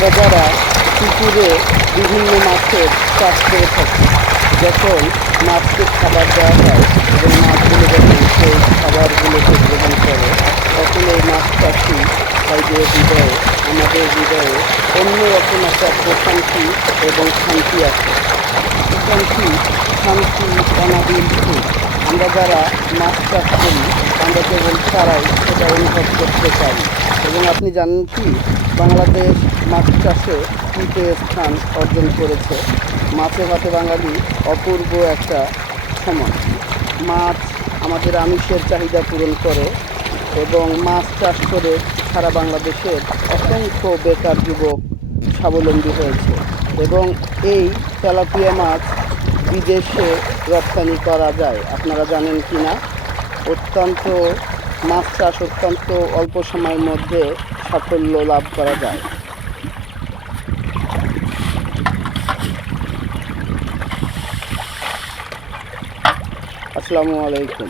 যারা পুকুরে বিভিন্ন মাছের চাষ করে থাকি, যখন মাছকে খাবার দেওয়া হয় এবং মাছগুলো যখন সেই খাবারগুলোকে গ্রহণ করে, তখন এই মাছ চাষি ভাইদের হৃদয়ে, আমাদের হৃদয়ে অন্যরকম একটা প্রশান্তি এবং শান্তি আছে প্রশান্তি, শান্তি, অনাবিল আমরা যারা মাছ চাষ করি, আমরা কেবল তারাই সেটা অনুভব করতে পারি। এবং আপনি জানেন কি? বাংলাদেশ মাছ চাষে তৃতীয় স্থান অর্জন করেছে। মাছে ভাতে বাঙালি অপূর্ব একটা সময়। মাছ আমাদের আমিষের চাহিদা পূরণ করে এবং মাছ চাষ করে সারা বাংলাদেশের অসংখ্য বেকার যুবক স্বাবলম্বী হয়েছে এবং এই তেলাপিয়া মাছ বিদেশে রপ্তানি করা যায়। আপনারা জানেন কি না অত্যন্ত, মাছ চাষ অত্যন্ত অল্প সময়ের মধ্যে সাফল্য লাভ করা যায়। আসসালামু আলাইকুম।